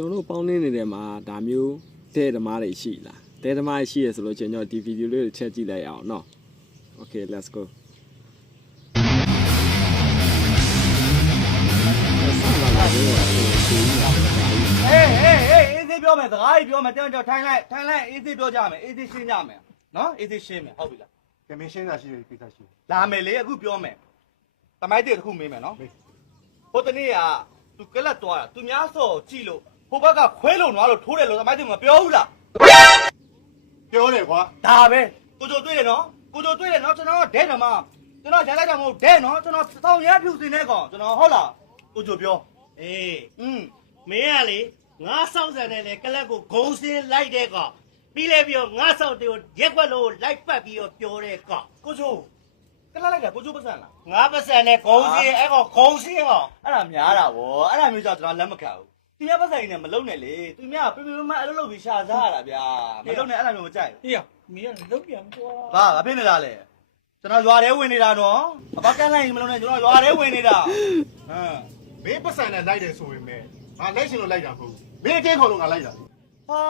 ကျွန်တော်တို့ပေါင်းနေတဲ့မှာဒါမျိုးတဲဓမားတွေရှိလားတဲဓမားရှိရဆိုလို့ကျွန်တော်ဒီဗီဒီယိုလေးကိုချက်ကြည့်လိုက်အောင်နော် Okay let's go အေးပြောမယ်စကားကြီးပြောမယ်တောင်းတောင်းထိုင်းလိုက်အေးသေးပြောကြမယ်အေးသေးရှင်းကြမယ်နော်အေးသေးရှင်းမယ်ဟုတ်ပြီလားကမင်းရှင်းတာရှိတယ်ကိစ္စရှိလာမယ်လေအခုပြောမယ်တမိုက်တဲ့တစ်ခုမေးမယ်နော်ဟိုတနေ့ကသူကလတ်သွားတာသူများစော်ကြည့်လို့ဟိုဘက်ကခွဲလုံသွားလို့ထိုးတယ်လို့တမိုက်တဲ့မပြောဘူးလားပြောတယ်ကွာဒါပဲကိုကြိုတွေ့တယ်နော်ကိုကြိုတွေ့တယ်နော်ကျွန်တော်ဒဲတယ်မှာကျွန်တော်ဂျာလိုက်တာမဟုတ်ဒဲနော်ကျွန်တော်တောင်ရဖြူစင်တဲ့ကောင်ကျွန်တော်ဟုတ်လားကိုကြိုပြောအေးမင်းကလေငါဆောက်စံနဲ့လေကလပ်ကိုဂုံစင်းလိုက်တဲ့ကောင်ပြီးလဲပြီးတော့ငါဆောက်တွေကိုရက်ွက်လို့လိုက်ပတ်ပြီးတော့ပြောတဲ့ကောင်ကိုချိုကလပ်လိုက်တာကိုချိုပတ်စံလားငါပတ်စံနဲ့ဂုံစင်းအဲ့ကောင်ဂုံစင်းကောင်အဲ့ဒါများတာဗောအဲ့ဒါမျိုးကြောင့်ကျွန်တော်လက်မခံဘူးသူများပတ်စံနေမလုံနဲ့လေသူများပြပြမအလုပ်လုပ်ပြီးရှာစားရတာဗျာမလုံနဲ့အဲ့ဒါမျိုးမကြိုက်ဘူးဟေ့မင်းကလုပ်ပြန်ကွာဘာဖြစ်နေတာလဲကျွန်တော်ရွာထဲဝင်နေတာနော်အဘကန်းလိုက်မလုံနဲ့ကျွန်တော်ရွာထဲဝင်နေတာဟမ်မင်းပတ်စံနဲ့လိုက်တယ်ဆိုရင်ပဲငါလိုက်ရှင်လို့လိုက်တာမဟုတ်ဘူးမင်းအတင်းခေါ်လို့ငါလိုက်တာဟာ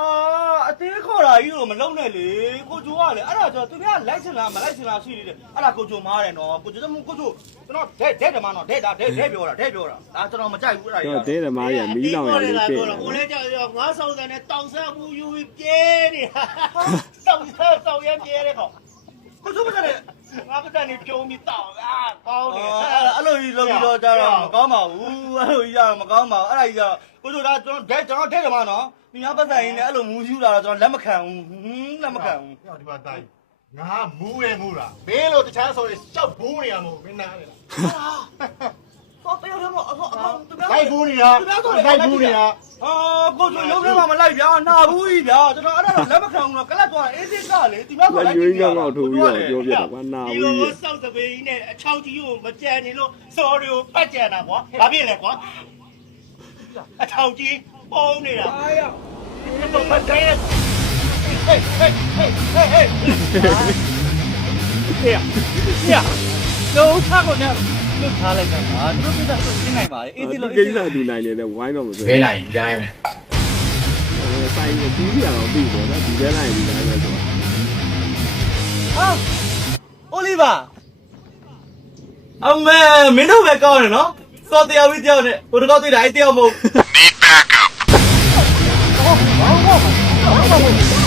အသေးခေါ်တာကြီးတော့မလုံနဲ့လေကိုချိုကလေအဲ့ဒါကြောင့်သူများလိုက်ချင်လားမလိုက်ချင်လားရှိနေတယ်အဲ့ဒါကိုချိုမားတယ်နော်ကိုချိုကျွန်တော်ဒဲဓမ္မနော်ဒဲပြောတာဒါကျွန်တော်မကြိုက်ဘူးအဲ့ဒါကြီးဒဲဓမ္မကြီးမီးလောင်ရလို့ဖြစ်တယ်ကိုလည်းကြောက်ငါဆောက်စံနဲ့တောင်ဆန်းမှုယူပြီးပြဲနေတာတောင်ရပြဲတဲ့ကောင်ကိုချိုပတ်စံနဲ့ငါပတ်စံနေပြုံးပြီးတောက်ကောင်းတယ်အဲ့လိုကြီးလုပ်ပြီးတော့ကြတော့မကောင်းပါဘူးအဲ့လိုကြီးရမကောင်းပါဘူးအဲ့ဒါကြီးကကိုချိုဒါကျွန်တော်ဒဲဓမ္မနော်ဒီများပတ်စံရင်းနဲ့အဲ့လိုမူးယူလာတော့ကျွန်တော်လက်မခံဘူးလက်မခံဘူးဒီမှာတိုင်းငါမူးရဲမူးတာမင်းလို့တခြားဆိုရင်ရှောက်ဘူးနေရမို့မင်းနားလေလားတော့တရားတယ်မအကောင်လိုက်ဘူးနေတာလိုက်ဘူးနေတာကိုချိုရုံးထဲမှာမလိုက်ဗျာနာဘူးကြီးဗျာကျွန်တော်အဲ့ဒါတော့လက်မခံဘူးနော်ကလတ်သွားအေးစစ်ကလေဒီများဆိုလိုက်ရွေးကောက်ထိုးပြီးတော့ပြောပြတာကွာနာဘူးကြီးဒီလိုစောက်တပင်းနဲ့အချောက်ကြီးကိုမကြံနေလို့စော်တွေကိုပတ်ကြံတာကွာဘာဖြစ်လဲကွာအချောက်ကြီးပုံနေတာအားရတော့ပတ်ကြံဟေးတော့ထားကုန်နဲ့လွတ်ထားလိုက်တာပါသူတို့ပြဿနာရှင်းနိုင်ပါလေအေးဒီလိုကိစ္စတူနိုင်လေဝိုင်းတော့မဆိုဘဲလိုက်ကြိုင်းမယ်ဆိုင်ကိုပြီးပြအောင်ပြီးပေါ့နော်ဒီဘဲလိုက်ဒီတိုင်းပဲဆိုတော့အိုလီဗာအမေမင်းတို့ပဲကောင်းတယ်နော်စော်တရားပြီးတယောက်နဲ့ဟိုတကောက်တွေ့တာအဲ့တယောက်မဟုတ်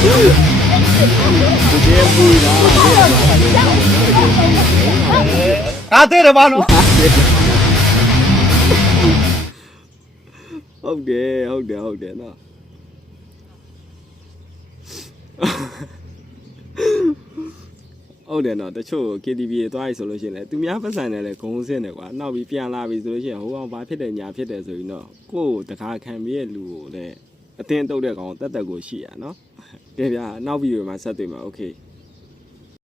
ဒီပူလာအားသေးတယ်ပါနော်ဟုတ်တယ်နော်ဟုတ်တယ်နော်တချို့ KTV သွားရဆိုလို့ရှိရင်လည်းသူများပတ်စံတယ်လေဂုံးစင်းတယ်ကွာနောက်ပြီးပြန်လာပြီဆိုလို့ရှိရင်ဟိုကောင်ဘာဖြစ်တယ်ညာဖြစ်တယ်ဆိုရင်တော့ကိုယ့်တခါခံပြီးရဲ့လူကိုလည်းအတင်းတုတ်တဲ့ကောင်တက်တက်ကိုရှိရနော်ကဲဗျာနောက်ဗီဒီယိုမှာဆက်တွေ့မှာ okay